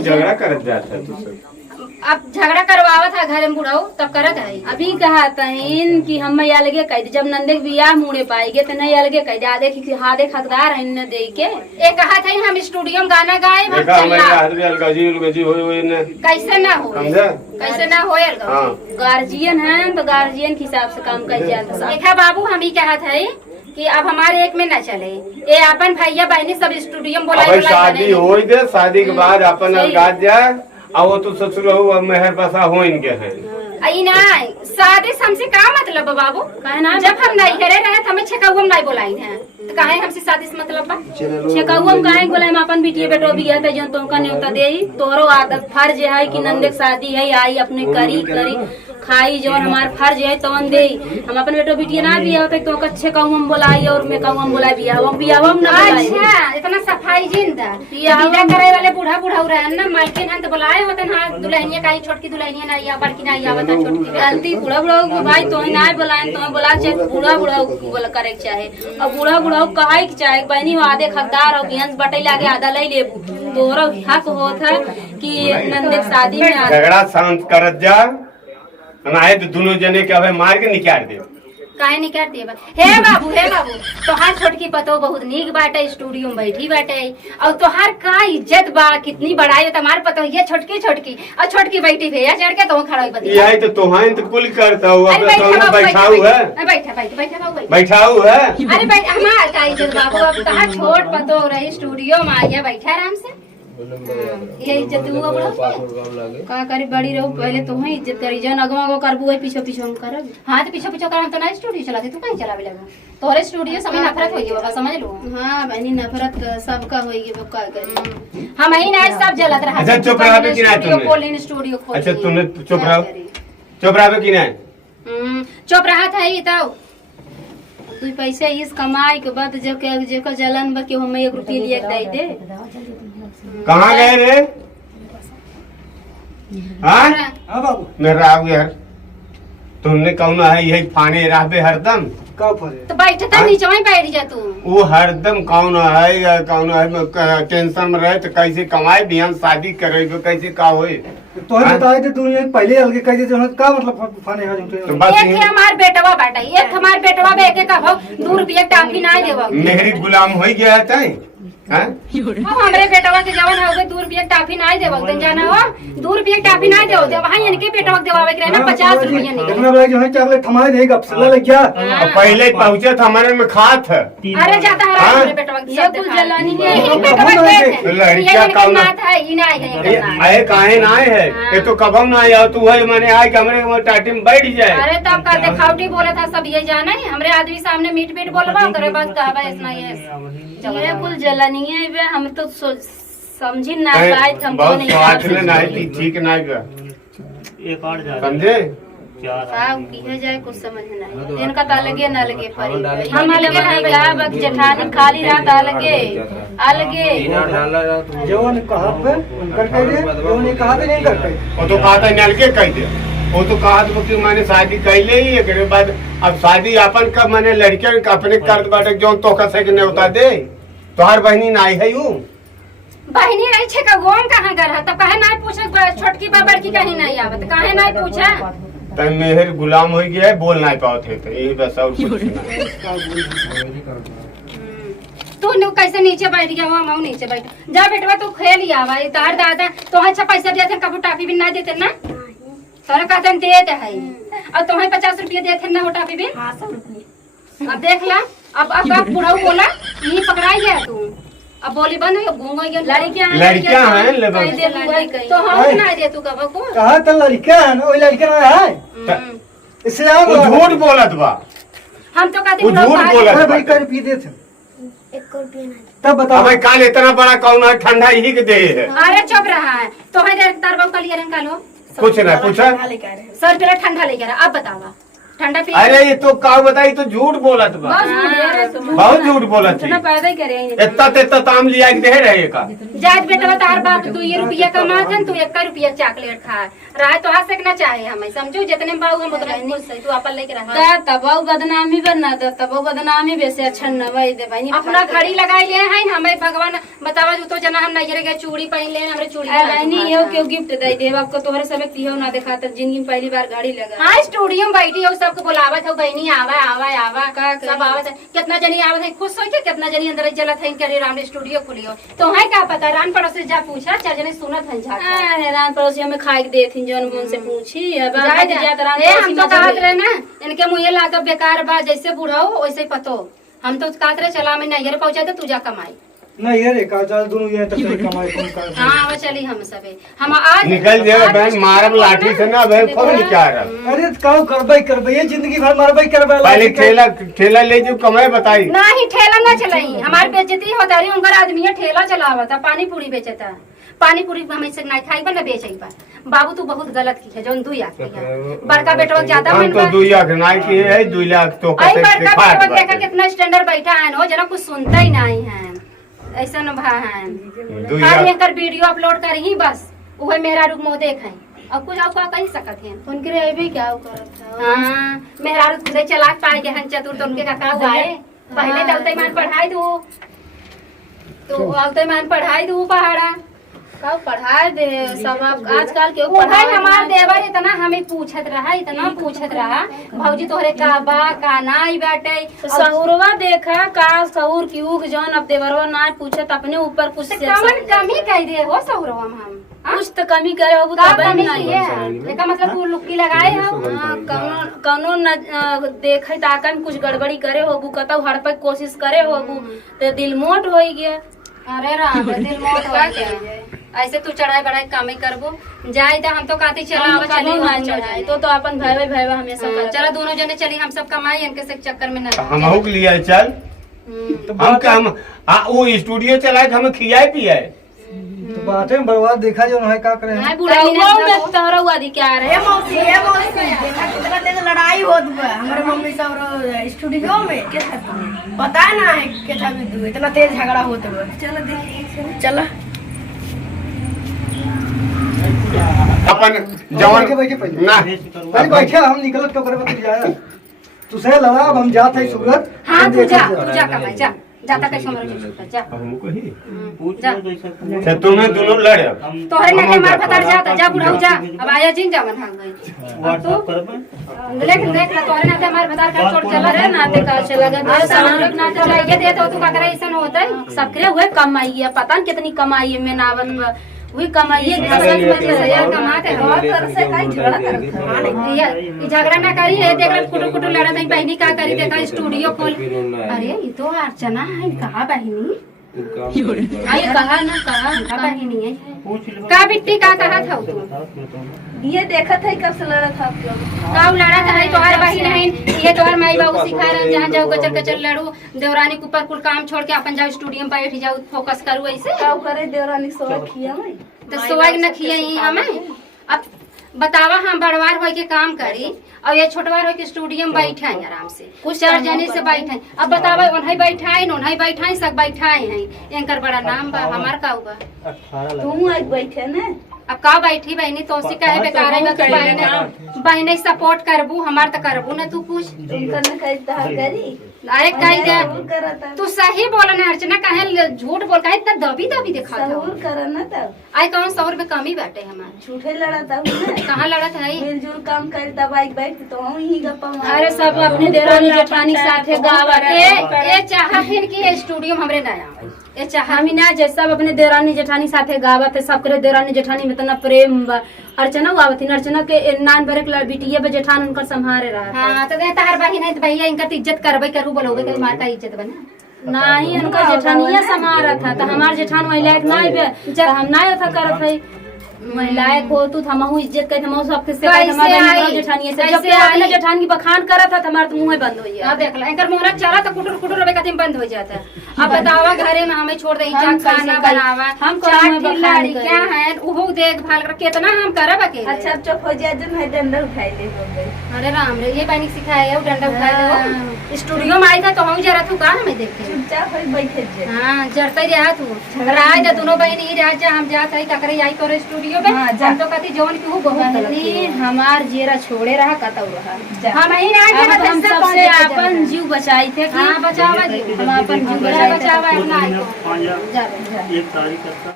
झगड़ा करत जाता तू सब। अब झगड़ा करवावा था घर में बुढ़ाऊ तब करत है। अभी कहा तहीन कि हम अलगे कह दे, जब नंदे के बियाह मुड़े पाएंगे तो नहीं अलगे कह दे, आधे की हादे हकदार है न दे के। ये कहा था हम स्टूडियो में गाना गाए देखा हमारे हाथ में अलगाजी होए न कैसे ना हो, समझा कैसे ना हो हां गार्जियन है तो गार्जियन के हिसाब से काम कर जाता। देखा बाबू हम ही कहा था कि अब हमारे एक में न चले, ये अपन भैया बहनी सब स्टूडियो में बोला शादी हो दे, शादी के बाद अपन अलगाज जाए और वो तो ससुर हो मेहर बसा हो इनके हैं। आई ना शादी से हमसे का मतलब बाबू, कहना जब हम नहीं करे रहे तो हमें छकाऊ हम नहीं बोलाई है तो काहे हमसे शादी से मतलब बा। छकाऊ हम काहे बोला, हम अपन बिटिया बेटो भी है तो तो का न्योता देई, तोरो आदत फर्ज है कि नंदे की शादी है आई अपने करी खाई जो हमार फर्ज है तो दे। हम अपन बेटो बिटिया ना भी होते तो कच्चे कहूं हम बोलाई और मैं कहूं हम बोलाई बिया हम ना बोलाई। अच्छा इतना सफाई जिंदा विदा करे वाले बूढ़ा बूढ़ा रहन ना मालकिन हन तो बुलाए होते ना दुल्हनिया काई छोटकी दुल्हनिया ना या बड़की ना या बता छोटकी गलती बूढ़ा बूढ़ा भाई तो ना बुलाए तो बोला चाहे बूढ़ा बूढ़ा बोला करे के चाहे और बूढ़ा बूढ़ा कहे के चाहे बहनी आधे हकदार और बिहंस बटै लागे आधा ले लेबू तोरा हक होत है कि नंदे शादी में झगड़ा शांत करत जा नाहे तो दोनों जने के अब मार के निकाल दे। काहे निकाल दे हे बाबू तोहार छोटकी पतो बहुत नीक बाटे, स्टूडियो में बैठी बाटे और तोहार का इज्जत बा, कितनी बड़ाई है तुम्हार पतो ये छोटकी छोटकी और छोटकी बैठी भैया चढ़ के तो खड़ा हो बदी यही तो तोहाई तो कुल करता हूँ अपने तो बैठाऊ है बैठाऊ है। अरे बैठ हमार का इज्जत बाबू, अब तोहार छोट पतो रही स्टूडियो में आइए बैठा आराम से ये इज्जत हुआ बड़ा का करी बड़ी रहू पहले तो है इज्जत करी जन अगवा को करबू है पीछे पीछे हम करब। हां तो पीछे पीछे करम तो ना स्टूडियो चलाते तू कहीं चलावे लगा तोरे स्टूडियो समय नफरत होई बाबा समझ लो। हां बहनी नफरत सबका होई वो का करी हम ही ना सब जलत रहा। अच्छा चुप रहा कि ना तूने बोलिन स्टूडियो खोल। अच्छा तूने चुप रहा कि ना चुप रहा था ये तो तू पैसे इस कमाई के बाद जब के जेकर जलन बा के हम 1 रुपया लिए दे दे। कहाँ गए रे? हाँ बाबू मेरा आऊ यार तुमने कहना है यही फाने राह पे हरदम तो बैठता नीचे वहीं बैठ जा तू। वो हरदम कौन है या कौन है टेंशन में रहे तो कैसे कमाए बिहान शादी करे कैसे का होए तो बताए थे तू पहले अलगे कह दे का मतलब फाने है तो बस एक हमार बेटवा बाटा एक हमार बेटवा बे के कहबो 2 रुपया टाफी ना देबो मेरी गुलाम हो गया है हमरे बेटवा के जवन हो गए 2 रुपया टाफी ना देबो तन जाना हो 2 रुपया टाफी ना देबो जब हां इनके बेटवा के देवावे के ना 50 रुपया निकल देखना भाई जो है चावल थमाए नहीं गपसला लग गया पहले पहुंचे था हमारे में खात है। अरे जाता है हमरे बेटवा के ये कुछ जलानी है यही बेटवा के लड़कियां का मात है ई ना है आए काहे ना है ये तो कब ना आया तू है माने आए कि हमरे टाटी में बैठ जाए। अरे तब का दिखावटी बोला था सब ये जाना है हमरे आदमी सामने मीट पीट बोलबा करे बस कहबा इतना ये कुल जलानी है बे हम तो समझी ना गाय हम बहुत स्वास्थ्य नहीं ठीक नहीं बा एक और जा समझे साहब की जाए कुछ समझ नहीं इनका तो अलगे न अलगे परी हम अलगे नहीं गा बक जेठानी खाली रात अलगे अलगे जो ने कहा पे कर कह दे जो ने कहा पे नहीं कर पाए वो तो कहा था नलके कह दे वो तो कहा था कि मैंने शादी कर ली है के बाद अब शादी अपन का मैंने लड़के अपने कर बाटे जो तो कसे के नहीं होता दे तो हर बहनी नाई है यू बहनी रही छे का गोम कहां कर तब काहे ना पूछे छोटकी बड़की कहीं नहीं आवत काहे ना पूछा तो मेहर गुलाम हो गया है बोल नहीं पाते थे यही बस और कुछ नहीं। तू कैसे नीचे बैठ गया हो हम नीचे बैठ जा बेटवा तू खेल ही आवा तार दादा तो अच्छा पैसा दिया थे कबू टाफी भी ना देते ना तोरा कहते देते है और तुम्हें 50 रुपया देते ना हो टाफी भी। अब देख ला अब बुढ़ाऊ बोला यही पकड़ाई गया तू अब बोली बंद है गूंगा ये लड़कियां हैं तो हम ना दे तू कब को कहा तो लड़का है ना, वही लड़का ना है इससे आप वो झूठ बोलत बा हम तो कहते वो झूठ बोलत भाई कर पी दे थे 1 रुपया ना तब बताओ अबे काल इतना बड़ा कौन है ठंडा यही के दे है। अरे चुप रहा है तो है तार बाबू का लिए रंग कालो कुछ ना पूछा 100 रुपया ठंडा लेके अब बतावा ठंडा पी अरे ये तो का बताई तो झूठ बोलत बा, बहुत झूठ बोलत थी। इतना पैदा ही करे इतना तेता ताम लिया के दे रहे का। जात बेटा तार बाप 2 रुपया कमाथन तू 1 रुपया चॉकलेट खा रहा तो हाथ सकना चाहे हमें समझू जितने बाबू हम उतना खुश है तू अपन लेके रहा तबो बदनामी बनना तो तबो बदनामी वैसे अच्छा न भाई दे भाई अपना खड़ी लगाई ले हैं हमें भगवान बतावा तो जना हम नजर के चूड़ी पहन ले हमरे चूड़ी नहीं ये क्यों गिफ्ट दे दे आपको तोहरे सब पियो ना देखा त जिंदगी में पहली बार गाड़ी लगा हां स्टूडियो में बैठी हो सबको बुलावत हो बहनी आवा आवा आवा सब आवत है कितना जनी आवत है खुश होई के कितना जनी अंदर जलत है करे राम स्टूडियो खुलियो तो है का पता रान पड़ोस से जा पूछा चार जने सुनत हैं झाका अरे रान पड़ोसी हमें खाए के देथिन जौन मुंह से पूछी अब जाए जा जा रान ए हम तो कहत रहे ना इनके मुंह लागत बेकार बा जैसे बुढ़ाओ वैसे ही पतो हम तो कहत रहे चला मैं नैहर पहुंचा तो तू जा कमाई नहीं यार एक आचार दोनों ये तक कमाई कौन कर। हां वो चली हम सबे हम आज निकल जाए बहन मारब लाठी से ना बहन खूब निकाल। अरे काऊ करबई ये जिंदगी भर मारबई करबई। पहले ठेला ले जो कमाए बताई। नहीं ठेला ना चलाई हमारी बेइज्जती होता रही उनका आदमी ठेला चलावा था पानी पूरी बेचता पानी पूरी हमें से नहीं खाई बा ना बेचई बा बाबू तू बहुत गलत की है जोन 2 लाख की है बड़का बेटवा ज्यादा हम मन तो 2 लाख नहीं की है 2 लाख तो आई बड़का बेटवा देखा कितना स्टैंडर्ड बैठा है नो जना कुछ सुनता ही नहीं है ऐसा न भा है खाली एकर वीडियो अपलोड कर ही बस उहे मेरा रुक मो देख है अब कुछ आपका कह सकत है उनके रे भी क्या करत था हां मेरा रुक खुदे चलाक पाए के हन चतुर तो उनके का हुआ है पहले दलते मान पढ़ाई दो तो आलते मान पढ़ाई दो पहाड़ा का पढ़ाए दे सब आजकल के पढ़ाई हमार देवर इतना हमें पूछत रहा भौजी तोहरे का बा का नाई बाटे सहूरवा देखा का सहूर की उग जौन अब देवरवा ना पूछत अपने ऊपर कुछ से कमन कमी कह दे हो सौरवा हम कुछ तो कमी करे हो का तब कमी नहीं है लेका मतलब तू लुक्की लगाए हो कौनो न देखे ताकन कुछ गड़बड़ी करे होगू कतौ हड़पे कोशिश करे होगू तो दिल मोट हो गया अरे राम दिल मोट हो गया ऐसे तू चढ़ाई बढ़ाई कामे करबो जाए तो हम तो काती चला चली ना चढ़ाई तो अपन भाई हमेशा चलो दोनों जने चली हम सब कमाई इनके से चक्कर में ना हम हुक लिया चल हम का हम वो स्टूडियो चलाए हम खियाए पियाए तो बातें में बर्बाद देखा जो है का करे। नहीं बुढ़ा में तोहरा हुआ दी क्या रहे मौसी देखा कितना तेज लड़ाई होत बा हमारे मम्मी सब स्टूडियो में पता ना है कैसा भी इतना तेज झगड़ा होत बा चलो देखिए चलो अपन जवान बैठे पहले ना अरे बैठे हम निकलत कपड़े में जाया तुसे लड़ा अब हम जात है सूरत। हां तू जा कमाई जा जाता कैसे मरो जा हमको ही जा अच्छा तुम्हें दोनों लड़े तोहरे ने मार फतार जाता जा बुढ़ाऊ जा अब आया जिन जावन भाग गई व्हाट्सएप करबे देख ला तोहरे ने मार फतार का छोड़ चला रे नाते का चला गया सामान नाते चला ये दे तो तू का करे ऐसा होता है सबके हुए कमाई है पता नहीं कितनी कमाई है मैं नावत वही कमाई है 10,000 कमाते हैं और कर से काई झगड़ा करता ये झगड़ा ना करी है देख ले कुटु कुटु लड़ा नहीं बहनी का करी देखा स्टूडियो खोल अरे ये तो अर्चना है कहा बहनी आई कहा ना कहा बहनी है पूछ ले का बिट्टी का कहा था तू ये देखा था कब से लड़ा था आप लोग गाँव लड़ा था है तोहार बहिन है ये तोहार माई बाबू सिखा रहे जहाँ जाओ कचर कचर लड़ू देवरानी के ऊपर कुल काम छोड़ के अपन जाओ स्टूडियो में बैठ जाओ फोकस करू ऐसे का करे देवरानी सोआ खिया में तो सोआग न खिया ही हमें अब बतावा हम बड़वार हो के काम करी और ये छोटवार हो के स्टूडियो में बैठे हैं आराम से कुछ 4 जने से बैठे अब बतावा उन्हें बैठाए उन्हें बैठाए सब बैठाए हैं इनकर बड़ा नाम बा हमार का होगा 18 तुम आज बैठे ना अब का बैठी बहनी तो सी कहे बेकार है बहने सपोर्ट करबू हमार तो करबू ना तू पूछ तुम करना कहीं तहार करी अरे कही दे करता तू सही बोला ना अर्चना कहे झूठ बोल कहे इतना दबी दबी दिखा सहूर करना तब आई कौन शहर में कमी बैठे हमारे झूठे लड़ाता हूँ ना कहाँ लड़त है मिलजुल काम कर दवाई बैठ तो हम ही गप्पा मार अरे सब अपने देरानी जेठानी साथे गावत ये चाहा फिर कि स्टूडियो में हमरे ना आवे ये चाहा हम ना जे सब अपने देरानी जेठानी साथे गावत है सब करे देरानी जेठानी में तना प्रेम बा अर्चना गावत है अर्चना के नान बरक बिटिया बे जेठान उनकर संभारे रहा हाँ तो तार बहिन है तो भैया इनका इज्जत करबे करू बोलोगे कि मार का इज्जत बना नहीं उनका जेठानिया समारा था तो हमार जेठान वही लायक नहीं बे जब हम ना था करत है लायक हो तू हमहू इज्जत कर हमहू सबके से कैसे हमारे आई? जेठानी से कैसे जब के अपने आई? जेठान की बखान करत था हमार तो मुंह बंद हो गया अब देख ला एकर मोहरा चला तो कुटुर कुटुर रबे कथी में बंद हो जाता है। अब बतावा घरे में हमें छोड़ दे हम जा कैसे खाना करी? बनावा हम चार कौन में बखान लड़कियां करी? हैं उहो देखभाल कर कितना हम करब अकेले। अच्छा चुप हो जा जन है डंडा उठाई ले हो गई अरे राम रे ये बहनी सिखाया है वो डंडा उठा दे स्टूडियो में आई था तो हम जरा तू का हमें देख के चुपचाप होई बैठे जे हां जरते रहा तू राय दे दोनों बहन ही रह जा हम जात है ककरे आई तोरे स्टूडियो में हाँ, जा। हम तो कहती जौन की हूं बहुत गलत बहनी हमार जेरा छोड़े रहा कतौ रहा हम ही ना अब हम सबसे अपन जीव बचाई थे कि हां बचावा जी हम अपन जीव बचावा अपना जा एक तारीख